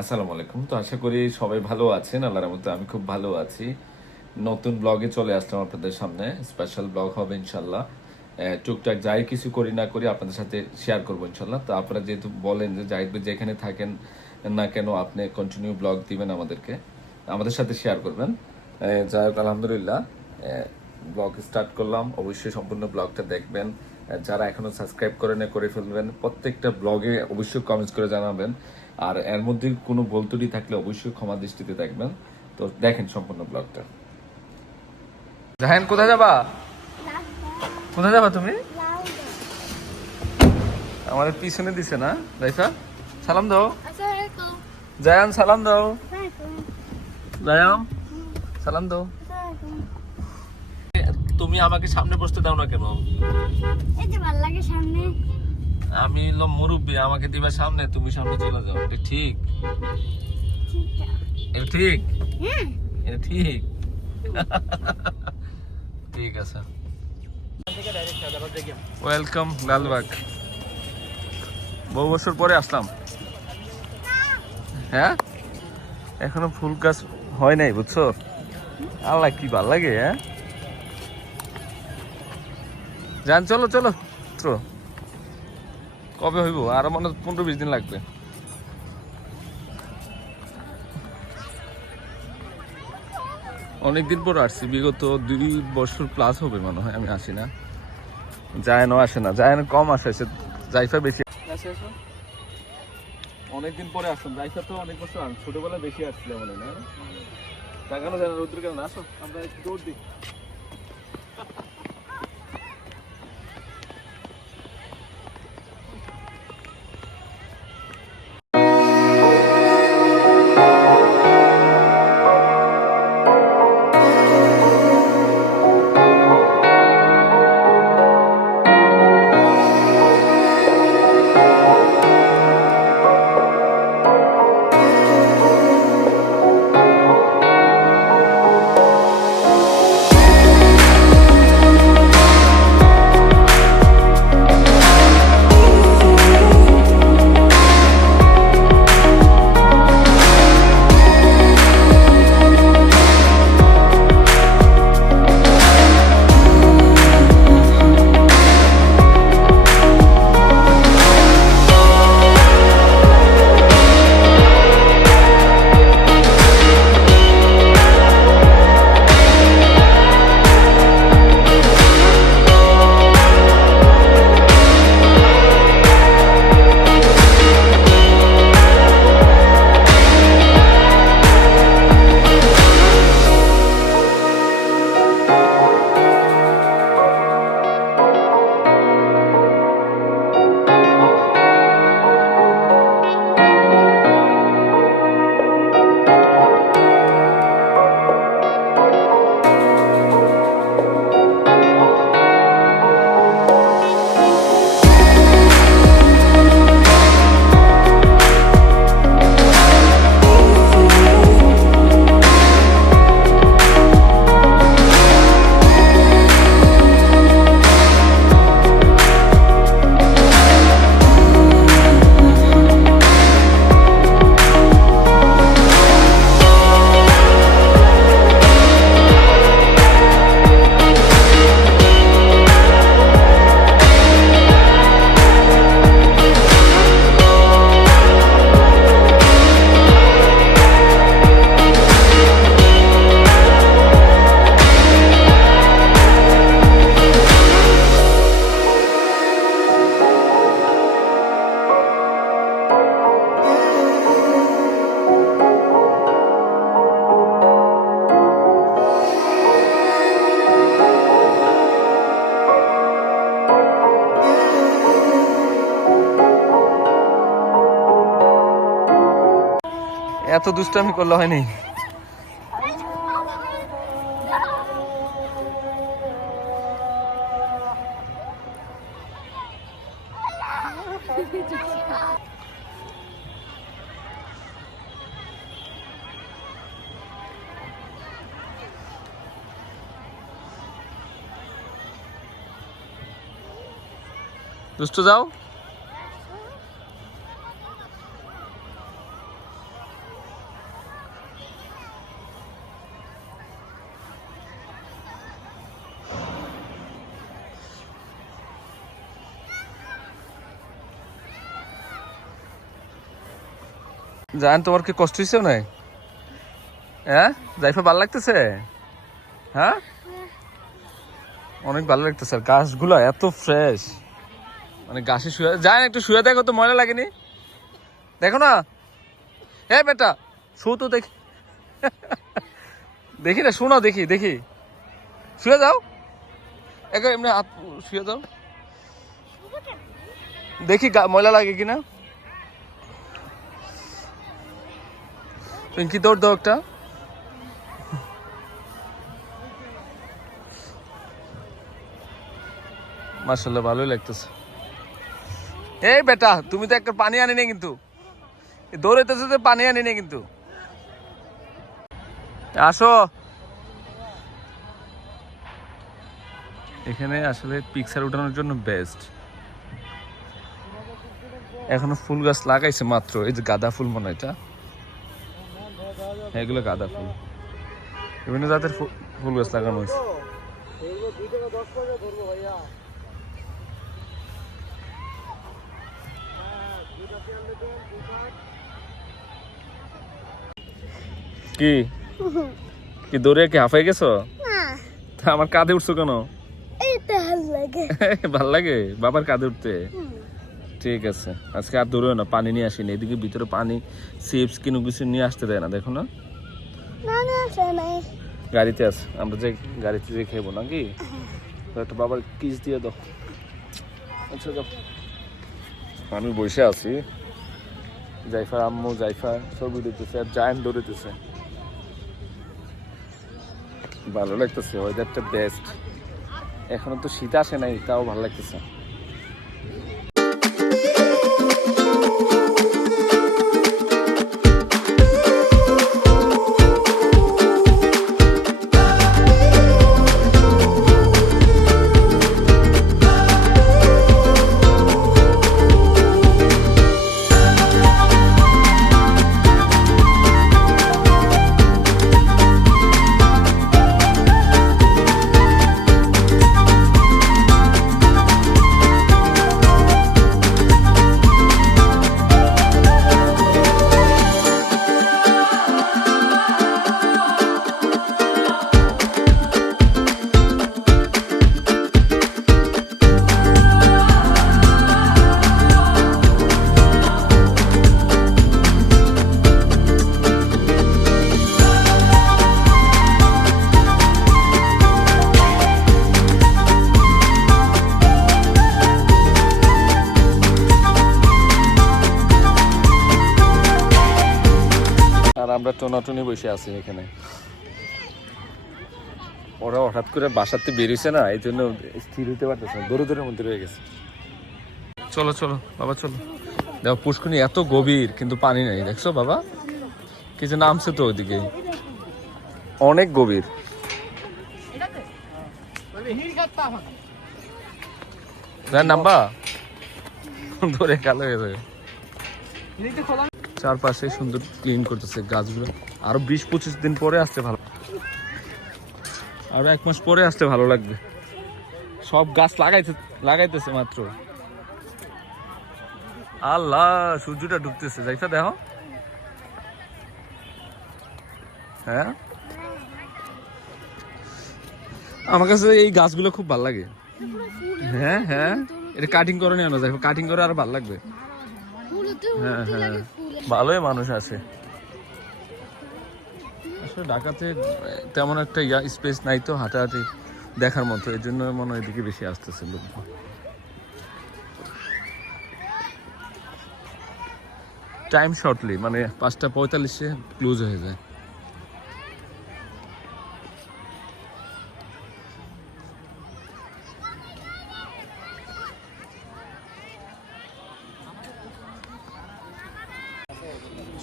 আসসালামু আলাইকুম। তো আশা করি সবাই ভালো আছেন, আল্লাহর মতো আমি খুব ভালো আছি। নতুন ব্লগে চলে আসলাম আপনাদের সামনে। স্পেশাল ব্লগ হবে ইনশাল্লাহ টুকটাক যাই কিছু করি না করি আপনাদের সাথে শেয়ার করব ইনশাল্লাহ তো আপনারা যেহেতু বলেন যে জাহিদ ভাই যেখানে থাকেন না কেন আপনি কন্টিনিউ ব্লগ দিবেন আমাদেরকে, আমাদের সাথে শেয়ার করবেন। যাই হোক, আলহামদুলিল্লাহ। ব্লগ স্টার্ট করলাম। অবশ্যই সম্পূর্ণ ব্লগটা দেখবেন। যারা এখনও সাবস্ক্রাইব করে না, করে ফেলবেন। প্রত্যেকটা ব্লগে অবশ্যই কমেন্টস করে জানাবেন। আর এর মধ্যে কোনো বলতুটি থাকলে অবশ্যই ক্ষমা দৃষ্টিতে দেখবেন। তো দেখেন সম্পূর্ণ ব্লগটা। জাহান, কোথায় যাবা? কোথায় যাবা তুমি? আমাদের পিছনে দিছে না রাইফা সালাম দাও। জায়ান, সালাম দাও. জায়াম, সালাম দাও। তুমি আমাকে সামনে বসতে দাও না কেন? এই যে ভালো লাগে সামনে। আমি হলো মুরব্বী আমাকে দিবা সামনে তুমি সামনে চলে যাও। এটা ঠিক? এটা ঠিক? এটা ঠিক? ঠিক আছে। ওয়েলকাম লালবাগ। বহু বছর পরে আসলাম। হ্যাঁ? এখনও ফুল গাছ হয় নাই বুঝছ? আল্লাহ কি ভালো লাগে হ্যাঁ? যান চলো চলো চলো। কবে হইব? আরও মনে পনেরো বিশ দিন লাগবে। অনেকদিন পর আসছি বিগত দুই বছর প্লাস হবে মনে হয় আমি আসি না। জায়নও আসে না জায়ন কম আসে সে জাইফা বেশি। আসে আসো। অনেকদিন পরে আসলাম জাইফা তো অনেক বছর ছোটবেলায় বেশি আসছিলাম বলে না? তাকানো যায় না রৌদ্র কেন আসো আমরা একটু দৌড় দিই। এত দুষ্টামি করলে হয়নি। দুষ্ট যাও। জান, তোমার কি কষ্ট হয়েছে নাই হ্যাঁ? জাইফা ভালো লাগতেছে? হ্যাঁ? অনেক ভালো লাগতেছে আর গাছগুলো এত ফ্রেশ মানে গাছে শুয়ে যায় একটু শুয়ে দেখো তো, ময়লা লাগেনি? দেখো না। হ্যাঁ বেটা, শু তো দেখি। দেখি না শোনাও দেখি দেখি। শুয়ে যাও। একবার এমনি হাত শুয়ে যাও। দেখি ময়লা লাগে কিনা। পিঙ্কি দৌড় দাও একটা মার্শাল্লাহ ভালোই লাগতেছে। এই বেটা, তুমি তো একটা পানি আনি না কিন্তু দৌড়াইতেছে তো পানি আনি না কিন্তু। আসো। এখানে আসলে পিকচার উঠানোর জন্য বেস্ট এখনও ফুল গাছ লাগাইছে মাত্র, এই যে গাঁদা ফুল মনে হয় এটা। এগুলো গাঁদা ফুল। বিভিন্ন জাতের ফুল গাছ লাগানো হয়েছে। কি? কি দৌড়ে কি হাফাই গেছো? আমার কাঁধে উঠছো কেন? ভালো লাগে। ভালো লাগে? বাবার কাঁধে উঠতে? ঠিক আছে। আজকে আর দৌড়েও না, পানি নিয়ে আসিনি। এদিকে ভিতরে পানি, চিপস কিনু কিছু নিয়ে আসতে দেয় না, দেখো না। আসে গাড়িতে আছে। আমরা যে গাড়িতে যে খেবো নাকি? একটা বাবার কিস দিয়ে দাও। আচ্ছা দাও আমি বসে আছি। জাইফার আম্মু জাইফা ছবি দিতেছে, আর জায়ান্ট দৌড়িতেছে ভালো লাগতেছে ওয়েদারটা বেস্ট এখনও তো শীত আসে নাই, তাও ভালো লাগতেছে। টোনাটুনি বসে আছি এখানে। ওরা হঠাৎ করে বাসাতে বেরিয়েছে না এই জন্য স্থির হইতে পারতেছে না দৌড়ে দৌড়ের মধ্যে রয়ে গেছে। চলো চলো বাবা চলো। দেখো পুষ্করণী এত গভীর কিন্তু পানি নেই দেখছ বাবা? কিছু নামছে তো ওইদিকে। অনেক গভীর। নাম্বা ধরে কালো হয়ে যাবে। চারপাশে সুন্দর ক্লিন করতেছে গাছগুলো। আরও বিশ পঁচিশ দিন পরে আসতে ভালো। আরও এক মাস পরে আসতে ভালো লাগবে। সব গাছ লাগাইতে, লাগাইতেছে মাত্র। আল্লাহ, সূর্যটা ডুবতেছে। যাইতা দেখো। হ্যাঁ? আমার কাছে এই গাছগুলো খুব ভালো লাগে। হ্যাঁ হ্যাঁ? এটা কাটিং করে নিয়ে আনো, যাই কাটিং করে আর ভালো লাগবে। হ্যাঁ হ্যাঁ। ভালোই মানুষ আছে। আসলে ঢাকাতে তেমন একটা ইয়া স্পেস নাই তো হাঁটাহাঁটি দেখার মতো। এর জন্য মনে হয় এদিকে বেশি আসতেছে লোক। টাইম শর্টলি মানে পাঁচটা পঁয়তাল্লিশে ক্লোজ হয়ে যায়।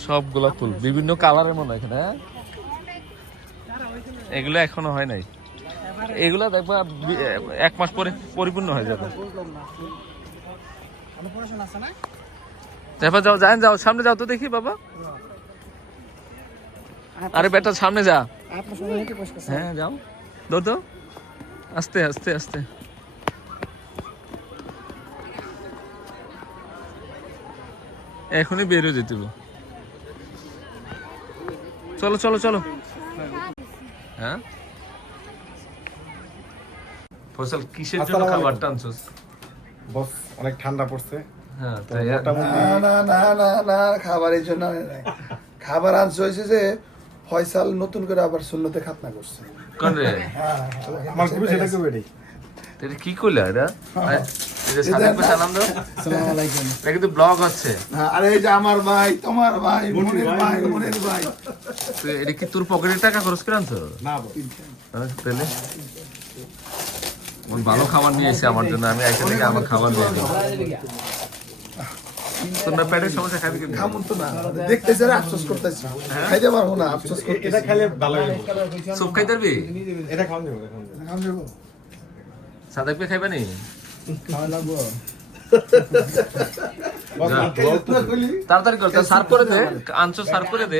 সব গোলাপ ফুল। বিভিন্ন কালারের মনে এখানে হ্যাঁ? এগুলো এখনও হয় নাই। এগুলো দেখবা এক মাস পরে পরিপূর্ণ হয়ে যাবে। দেখবা, যাও, যান, যাও, সামনে যাও তো দেখি, বাবা। আরে বেটা, সামনে যা। হ্যাঁ যাও। দো তো আস্তে আস্তে আস্তে। এখনই বেরিয়ে যেতে। চলো চলো চলো। হ্যাঁ? ফসল কিসের জন্য খাবার। টানছস? বস অনেক ঠান্ডা পড়ছে। হ্যাঁ না না না না খাবার জন্য খাবার আনছে হয়েছে যে ফয়সাল নতুন করে আবার শূন্যতে খাতনা করছে। কোন রে আমার গুরু সেটা কেউ এটাই এটা কি করলে এটা? আরে, এই যে সাদেক ভাই সালাম দাও আসসালামু আলাইকুম। এটা কিন্তু ব্লগ হচ্ছে। হ্যাঁ, আরে এই যে আমার ভাই তোমার ভাই মনির ভাই। মনির ভাই। এটা কি তোর পকেটে টাকা খরচ না হ্যাঁ, তাহলে ভালো খাবার নিয়ে এসে আমার জন্য আমি এখান থেকে আমার খাবার নিয়ে তোমরা পেটের সমস্যা খাবি কিন্তু। খামুন তো না দেখতেছে রে আফসোস করতেছি। খাইতে পারব না আফসোস এটা খেলে ভালো হবে সুপ খাইতে পারবি? এটা খাওয়ান যাবে এটা যাবে। খাম যাব। সাদেক ভাই খাইবে নি? খাওয়া লাগবো বস যা। বল তো তাড়াতাড়ি কর সার্ভ করে দে আনছো সার্ভ করে দে।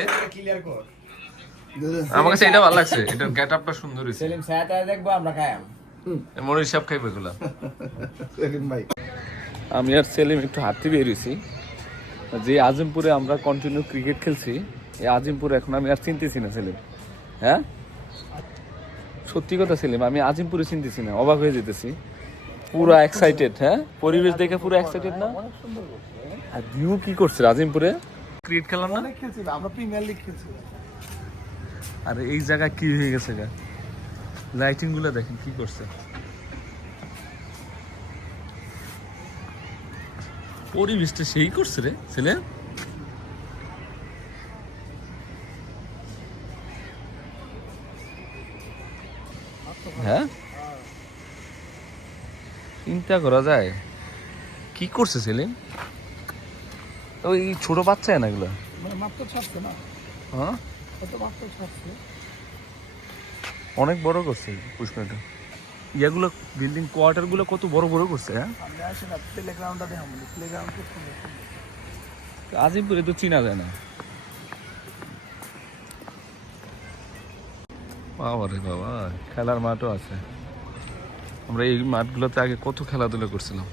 আমার কাছে এটা ভালো লাগছে এটার গেট আপটা সুন্দর হয়েছে। সেলিম সায়াটা দেখব আমরা খাই মনির সাহেব খাইবে এগুলা। সেলিম ভাই। আমি আর সেলিম একটু হাঁটতে বেরিয়েছি যে আজিমপুরে আমরা কন্টিনিউ ক্রিকেট খেলছি এই আজিমপুরে এখন আমি আর চিনতেছি না সেলিম। হ্যাঁ? সত্যি কথা সেলিম আমি আজিমপুরে চিনতেছি না অবাক হয়ে যেতেছি। পুরো এক্সাইটেড হ্যাঁ? পরিবেশ দেখে পুরো এক্সাইটেড না? আর ভিউ কি করছে আজিমপুরে ক্রিকেট খেলাম না? অনেক খেলছি আমরা প্রিমিয়ার লিগ খেলছি আর এই জায়গা কি হয়ে গেছে গা? লাইটিংগুলো দেখেন কি করছে। পরিবেশটা সেই করছে রে ছেলে হ্যাঁ চিন্তা করা যায়। কি করছে ছেলে ওই ছোট বাচ্চা না এগুলো? মানে হ্যাঁ? কত অনেক বড় করছে পুষ্করটা ইয়াগুলো বিল্ডিং কোয়ার্টারগুলো কত বড় বড় করছে হ্যাঁ? আজিমপুরে তো চিনা যায় না। বাবা রে বাবা খেলার মাঠও আছে। আমরা এই মাঠগুলোতে আগে কত খেলাধুলা করছিলাম?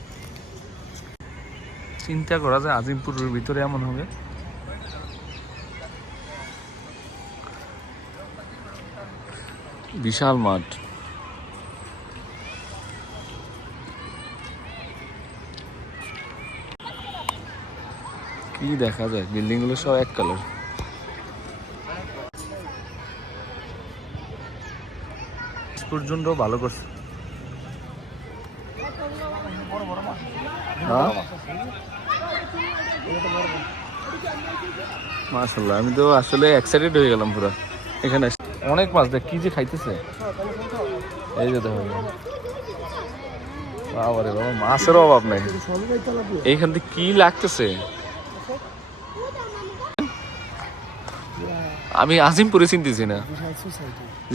চিন্তা করা যায় আজিমপুরের ভিতরে এমন হবে। বিশাল মাঠ। কি দেখা যায়? বিল্ডিংগুলো সব এক কালার পর্যন্ত ভালো করছে হ্যাঁ মাশাল্লাহ আমি তো আসলে এক্সাইটেড হয়ে গেলাম পুরো। এখানে অনেক মাছ দেখ, কি যে খাইতেছে। এই যে দেখো। বাবা বাবা, মাছের অভাব নাই। এইখান থেকে কি লাগতেছে? আমি আজিমপুরে চিনতেছি না।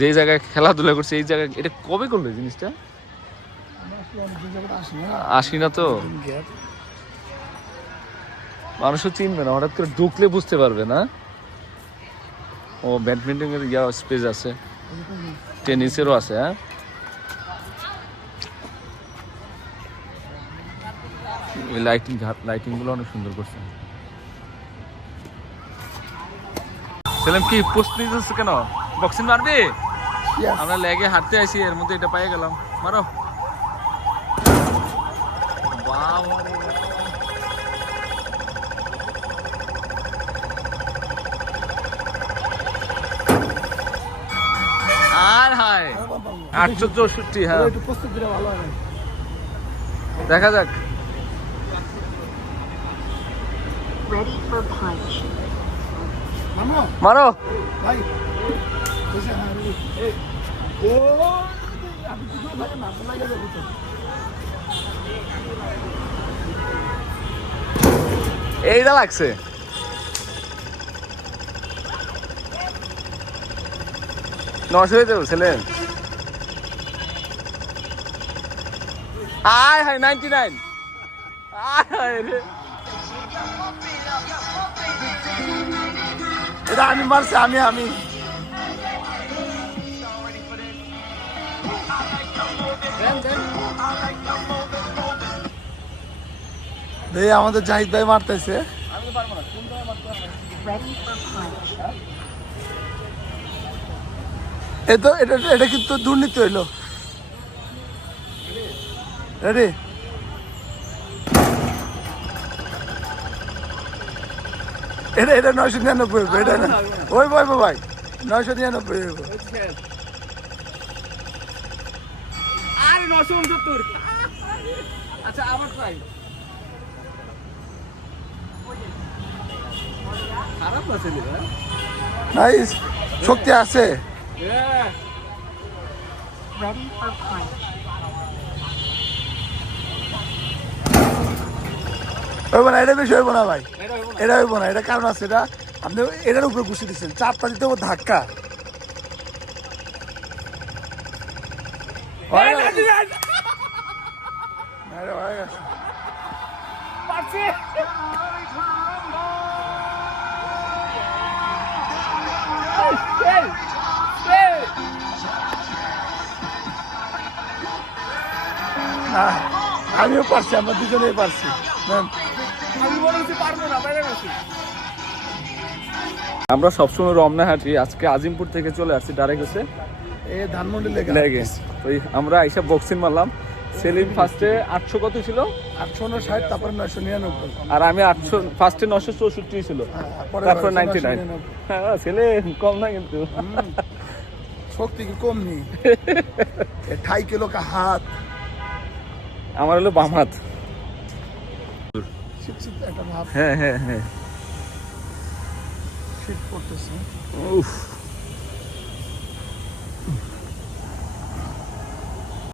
যে জায়গায় খেলাধুলা করছে, এই জায়গায় এটা কবে করল জিনিসটা আমরা আসলে অনেক জায়গাটা আসি না তো? মানুষও চিনবে না হঠাৎ করে ঢুকলে বুঝতে পারবে না। ও ব্যাডমিন্টনের ইয়া স্পেস আছে। টেনিসেরও আছে হ্যাঁ? লাইটিং লাইটিংগুলো অনেক সুন্দর করছে। সেলাম কি কেন? বক্সিং মারবি? আমরা লেগে হাঁটতে আসি এর মধ্যে এটা পাই গেলাম। মারো। আটশো চৌষট্টি হ্যাঁ। একটু প্রস্তুত দিলে ভালো না দেখা যাক। মারো। হ্যাঁ এইটা লাগছে। নশো হয়ে যাব ছেলে। আয় হায় নাইনটি নাইন আয় হায় রে। এটা আমি মারছি, আমি আমি। দেই আমাদের জাহিদ ভাই মারতেছে। এই এটা এটা কিন্তু দুর্নীতি হইল। রেডি এটা এটা নয়শো নিরানব্বই এটা না। ওই ভাই ভাই নয়শো নিরানব্বই নশো উনসত্তর। আচ্ছা আবার ট্রাই খারাপ আছে নাইস শক্তি আছে। হইব না এটা বেশি হইব না ভাই। এটা হইব না। এটা কারণ আছে এটা আপনি এটার উপরে ঘুষি দিচ্ছেন চাপটা দিতে হবে ধাক্কা। আমিও পারছি আমরা দুজনেই পারছি। আমরা সবসময় রমনা হাঁটি আজকে আজিমপুর থেকে চলে আসছি ডাইরেক্ট হচ্ছে ধানমন্ডি লেগে ওই আমরা আইসা বক্সিং মারলাম। সেলিম ফার্স্টে আটশো কত ছিল? আটশো ষাট তারপরে নয়শো নিরানব্বই। আর আমি আটশো ফার্স্টে নশো চৌষট্টি ছিল। পরে তারপর নাইনটি নাইন ছেলে কম না কিন্তু। শক্তি কি কম নেই ঠাই কিলো কা হাত। আমার হলো বাম হাত। শীত শীত একটা ভাব হ্যাঁ হ্যাঁ হ্যাঁ। শীত পড়তেছে উফ।